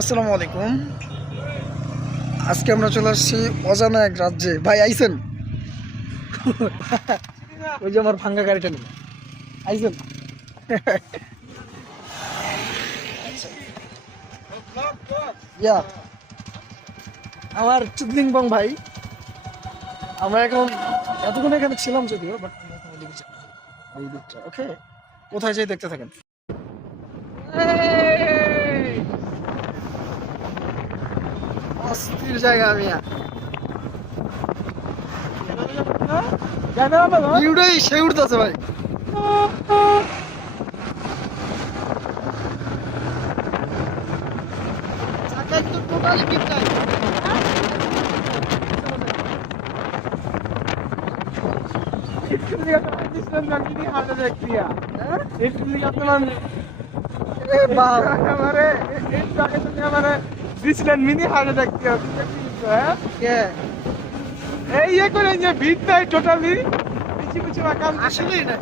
আসসালামু আলাইকুম। আজকে আমরা চলে আসছি অজানা এক রাজ্যে। ভাই আইছেন? ওই যে আমার ভাঙ্গা গাড়িটা নিয়ে আইছেন। ইয়া আমার চুদলিংবং ভাই। আমরা এখন এতক্ষণ এখানে ছিলাম যদিও, বাট ওকে কোথায় যাই দেখতে থাকেন। অস্থির জায়গা আমি ভিউটাই সে উঠতেছে ভাই। চাকা তো টোটালি ঠিক নাই। মিনি হার্ট অ্যাটাক এই ইয়ে করে যে ভিড় নাই টোটালি কিছু কিছু আকাল আসলেই না।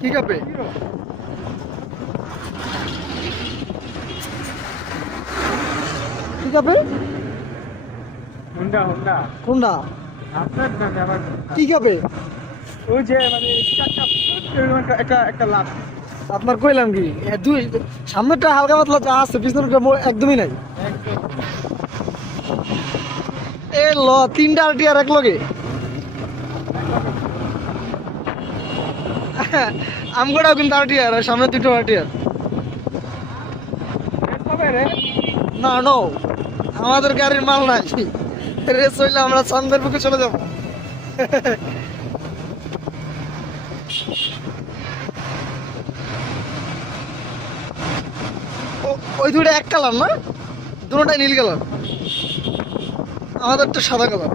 কি কাপে কি কাপে হুন্ডা হুন্ডা কোনটা আপনার না আমার কি কাপে? ওই যে মানে একটা একটা লাভ আপনার কইলাম কি দুই সামনেরটা হালকা পাতলা যা আছে পিছনেরটা একদমই নাই। এ ল তিনটা আরটি আর এক লগে আমগোটাও কিন্তু আরটি আর সামনে দুটো আরটি আর না নো আমাদের গাড়ির মাল নাই। রেস হইলে আমরা চান্দের বুকে চলে যাবো। ওই দুটো এক কালার না, দুটোটাই নীল কালার, আমাদের তো সাদা কালার।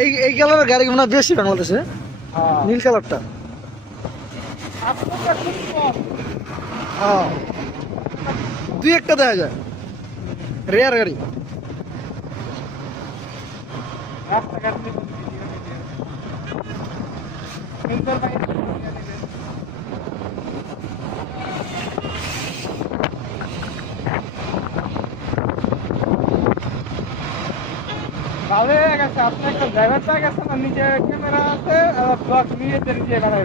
এই এই কালারের গাড়ি মনে হয় বেশি বাংলাদেশে, নীল কালারটা। হ্যাঁ দুই একটা দেখা যায় রেয়ার গাড়ি। ভালো হয়ে গেছে আপনার একটা ড্রাইভার চা গেছে না, নিচে ক্যামেরা আছে আর ব্লগ নিয়ে নিচে বানাই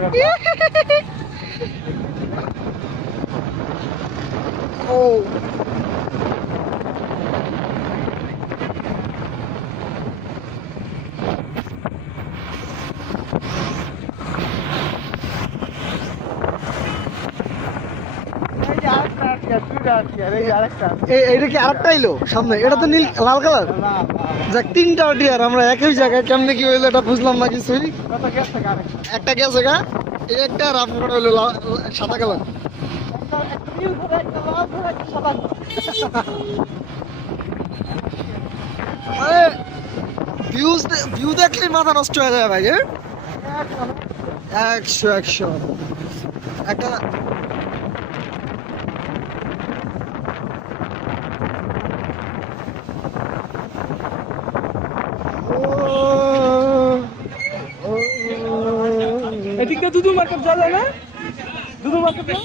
ও এইটা কি আরেকটা এলো সামনে? এটা তো নীল লাল কালার। যাক তিনটা ডিয়ার আমরা একই জায়গায় কেমনে কি হইলো এটা বুঝলাম না কিছুই। একটা গেছে গা এই একটা আর আপনার হইলো সাদা কালার। ভিউ দেখলেই মাথা নষ্ট হয়ে যায় ভাই। একশো একশো একটা এদিকে দুধু মার্কেট যাওয়া যায় না? দুধু মার্কেট না,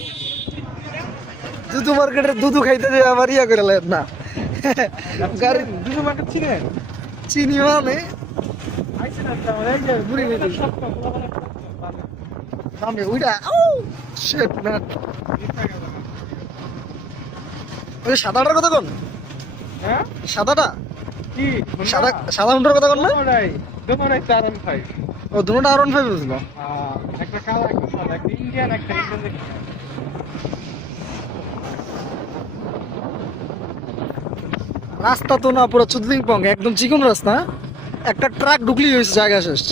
দুধু মার্কেটের দুধু খাইতে যে আবার ইয়া করে লেন না গাড়ি। দুধু মার্কেট চিনেন? চিনি মানে আইছেন একটা মানে এই যে ঘুরে গেছে সামনে ওইটা। ও শিট ম্যান, ওই সাদাটার কথা কোন? হ্যাঁ সাদাটা কি সাদা সাদা হুন্ডার কথা কোন না? দুটোটাই চারণ ভাই। ও দুটোটা আর 15 বুঝলো। একটা কালা একটা সাদা, একটা ইন্ডিয়ান একটা ইন্ডিয়ান। রাস্তা তো না পুরো চুদলিংপং, একদম চিকন রাস্তা। একটা ট্রাক ঢুকলেই হয়েছে জায়গা শেষ।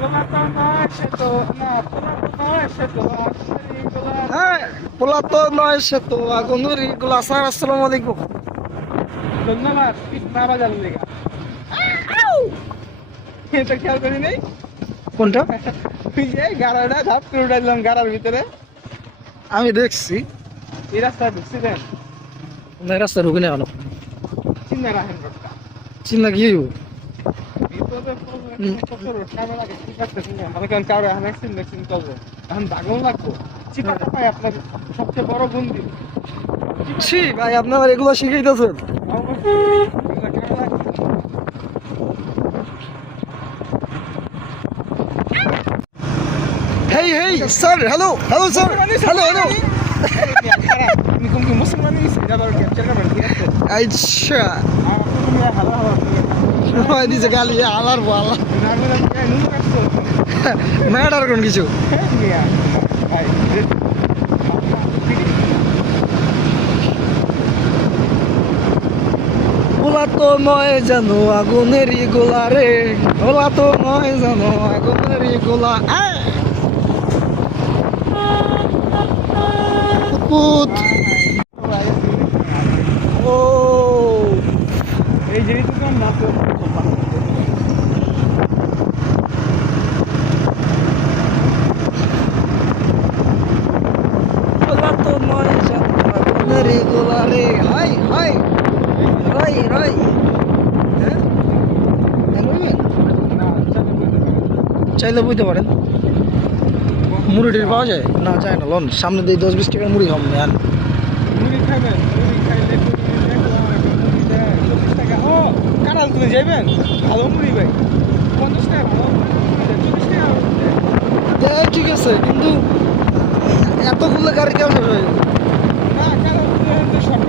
তোমার তো নয়, সে তো না, তোমার তো নয়, সে তো এইগুলা হ্যাঁ পোলা তো নয় সে তো আগুনের এগুলো স্যার আসসালামু আলাইকুম। ধন্যবাদ পিস না বাজার লেগা এটা খেয়াল করি নাই কোনটা? তুই যে গাড়াটা ধাপ করে উঠাইলাম গাড়ার ভিতরে আমি দেখছি এই রাস্তায় ঢুকছিলেন না রাস্তা ঢুকে নেই অনেক চিন্তা রাখেন রোডটা চিন্তা কি হইব? আমি কারণ কারো এখন অ্যাক্সিডেন্ট করবো এখন দাগন লাগবো চিপাটা পাই আপনার সবচেয়ে বড় বন্দি ছি ভাই আপনারা এগুলো শিখাইতেছেন? Hey hey sir hello hello sir hello hello মুসলমান আচ্ছা ওই দিছে গালি আলার বালা ম্যাটার কোন কিছু গোলা তো নয় জানো আগুনেরই গোলা রে গোলা তো নয় জানো আগুনেরই গোলা পুত ও এই যেহেতু না তো গোলা তো নয় জানো আগুনেরই গোলা রে হাই হাই রাই রাই হ্যাঁ চাইলে বুঝতে পারেন মুড়ি টুড়ি পাওয়া যায় না যায় না লন সামনে দিয়ে 10-20 টাকার মুড়ি খাম না মুড়ি খাবেন মুড়ি খাইলে মুড়ি দেয় 40 টাকা ও কাঁঠাল তুলে যাবেন ভালো মুড়ি ভাই 50 টাকা ভালো মুড়ি দেয় 40 টাকা ঠিক আছে কিন্তু এতগুলো গাড়ি কেমন